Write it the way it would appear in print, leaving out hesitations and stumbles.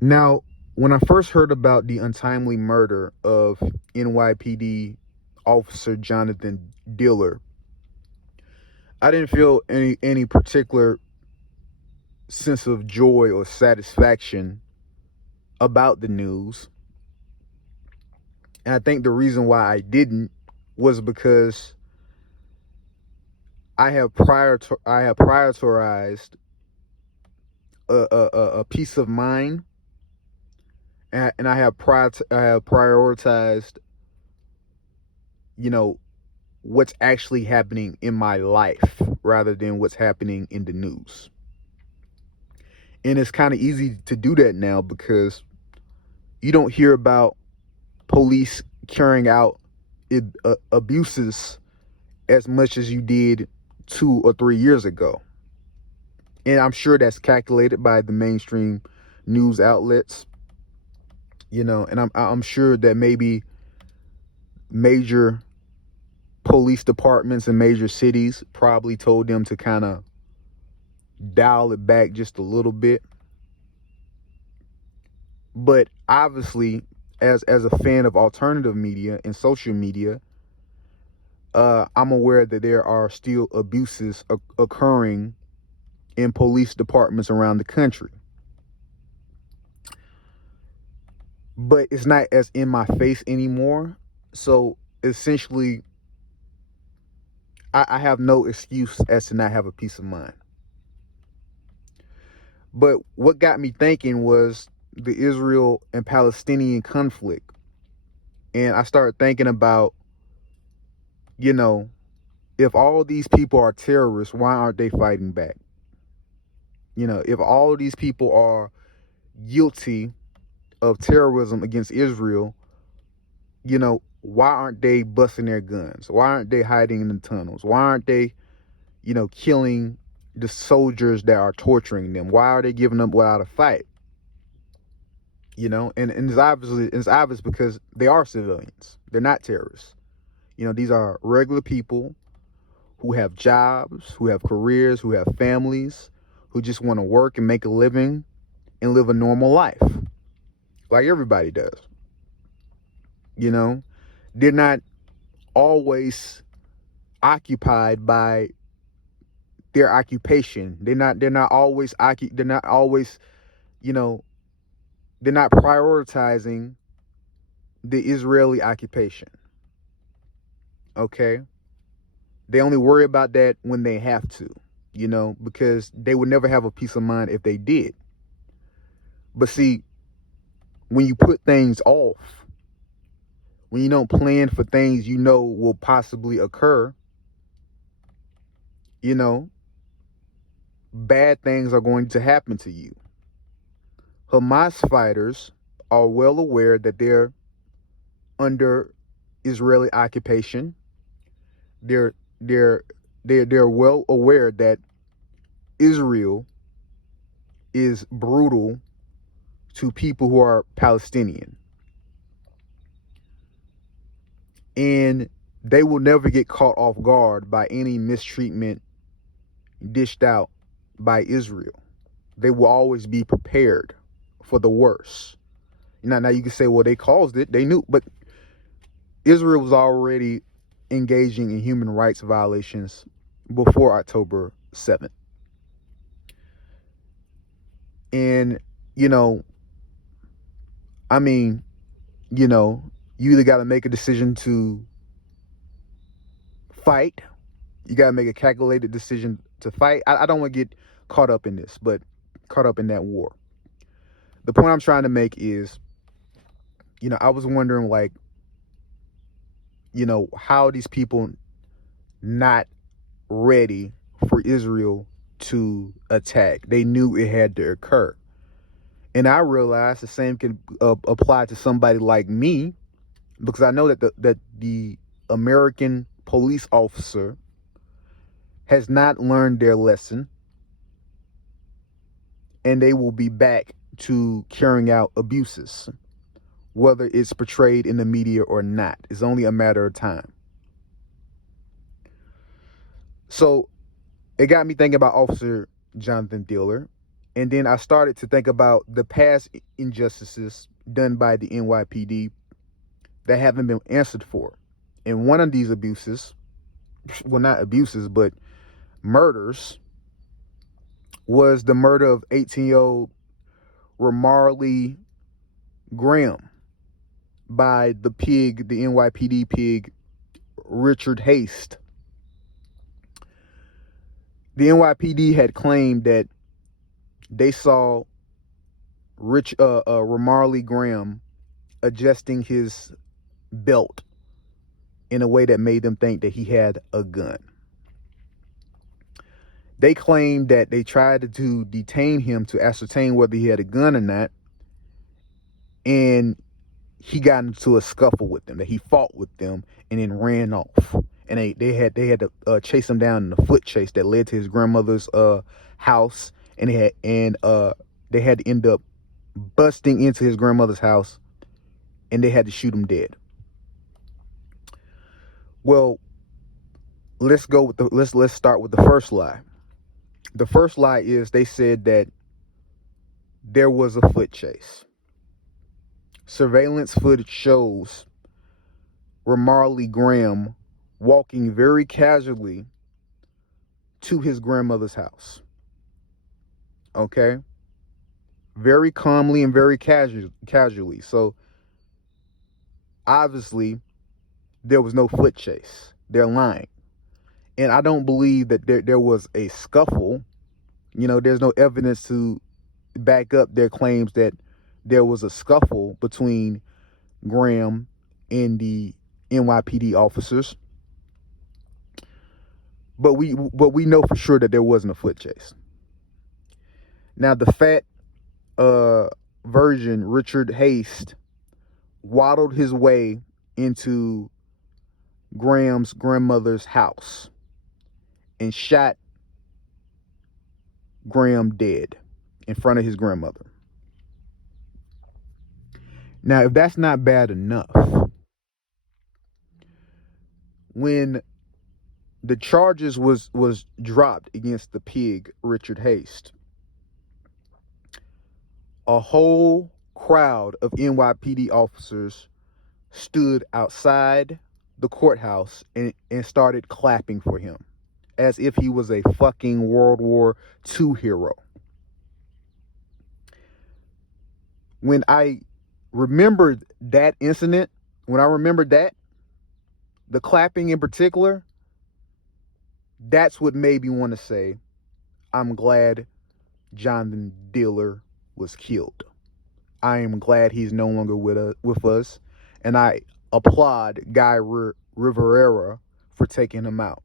Now, when I first heard about the untimely murder of NYPD officer Jonathan Diller, I didn't feel any particular sense of joy or satisfaction about the news. And I think the reason why I didn't was because I have prioritized a peace of mind, and I have prioritized, you know, what's actually happening in my life rather than what's happening in the news. And it's kind of easy to do that now because you don't hear about police carrying out abuses as much as you did 2 or 3 years ago. And I'm sure that's calculated by the mainstream news outlets, and I'm sure that maybe major police departments in major cities probably told them to kind of dial it back just a little bit. But obviously, as a fan of alternative media and social media, I'm aware that there are still abuses occurring in police departments around the country. But it's not as in my face anymore. So essentially, I have no excuse as to not have a peace of mind. But what got me thinking was the Israel and Palestinian conflict. And I started thinking about, you know, if all these people are terrorists, why aren't they fighting back? If all of these people are guilty of terrorism against Israel, why aren't they busting their guns? Why aren't they hiding in the tunnels? Why aren't they, killing the soldiers that are torturing them? Why are they giving up without a fight? And it's obvious because they are civilians. They're not terrorists. These are regular people who have jobs, who have careers, who have families, who just want to work and make a living and live a normal life like everybody does. They're not always occupied by their occupation. They're not always you know, they're not prioritizing the Israeli occupation. Okay? They only worry about that when they have to, because they would never have a peace of mind if they did. But see, when you put things off, when you don't plan for things will possibly occur, bad things are going to happen to you. Hamas fighters are well aware that they're under Israeli occupation. They're they're they're well aware that Israel is brutal to people who are Palestinian. And they will never get caught off guard by any mistreatment dished out by Israel. They will always be prepared for the worst. Now you can say, well, they caused it. They knew. But Israel was already engaging in human rights violations before October 7th. And, I mean, you either got to make a decision to fight. You got to make a calculated decision to fight. I don't want to get caught up in this, but caught up in that war. The point I'm trying to make is, I was wondering, like, how these people not ready for Israel to attack. They knew it had to occur. And I realized the same can apply to somebody like me, because I know that the American police officer has not learned their lesson, and they will be back to carrying out abuses, whether it's portrayed in the media or not. It's only a matter of time. So it got me thinking about Officer Jonathan Diller, And then I started to think about the past injustices done by the NYPD that haven't been answered for. And one of these abuses, well, not abuses, but murders, was the murder of 18-year-old Ramarley Graham by the NYPD pig, Richard Haste. The NYPD had claimed that they saw Ramarley Graham adjusting his belt in a way that made them think that he had a gun. They claimed that they tried to detain him to ascertain whether he had a gun or not, and he got into a scuffle with them, that he fought with them and then ran off. And they had to chase him down in a foot chase that led to his grandmother's house, and they had to end up busting into his grandmother's house, and they had to shoot him dead. Well, let's start with the first lie. The first lie is they said that there was a foot chase. Surveillance footage shows Ramarley Graham walking very casually to his grandmother's house. Okay? Very calmly and very casually. So, obviously, there was no foot chase. They're lying. And I don't believe that there was a scuffle. There's no evidence to back up their claims that there was a scuffle between Graham and the NYPD officers. But we know for sure that there wasn't a foot chase. Now, the fat version, Richard Haste, waddled his way into Graham's grandmother's house and shot Graham dead in front of his grandmother. Now, if that's not bad enough, when the charges was dropped against the pig, Richard Haste, a whole crowd of NYPD officers stood outside the courthouse and started clapping for him as if he was a fucking World War II hero. When I remembered that incident, the clapping in particular, that's what made me want to say, I'm glad Jonathan Diller was killed. I am glad he's no longer with us, and I applaud Guy Rivera for taking him out.